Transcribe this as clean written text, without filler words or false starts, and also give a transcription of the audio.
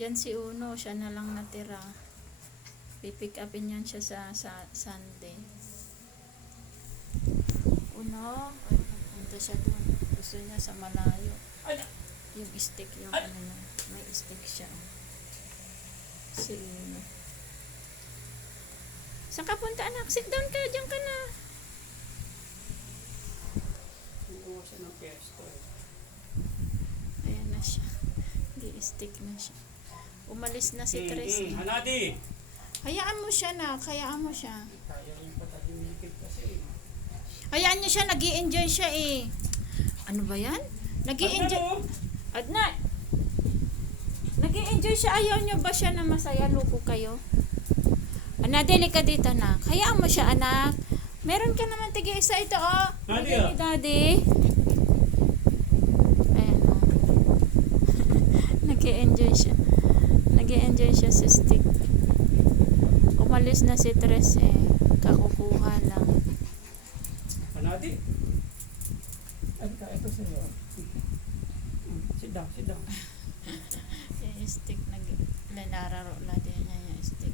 Yan si Uno, siya na lang natira. Pipick upin yan siya sa Sunday. Uno, ay, punta siya doon. Gusto niya sa malayo. Yung stick, yung ano niya. May stick siya. Si Uno. Saan ka punta, anak? Sit down ka, diyan ka na. Kukuha siya ng pesto. Ayan na siya. Di-stick na siya. Umalis na si Tres. Hanadi! Hayaan mo siya na, hayaan mo siya. Kaya yung patahimikit kasi. Hayaan niyo siya, nag-i-enjoy siya eh. Ano ba yan? Nag-i-enjoy. Adna! Nag-i-enjoy siya, ayaw niyo ba siya na masaya? Luko kayo. Anak, dali ka dito na. Hayaan mo siya, anak. Meron ka naman tig-isa ito, oh. Daddy, Bigay ni Daddy. Ayan, oh. Nag-i-enjoy siya. Nag-i-enjoy siya sa stick. Umalis na si Tres eh. Kakukuha lang. Hanadi! Ay, ito sa'yo. Sit down, sit down. Yung stick, naglararo lang din niya yung stick.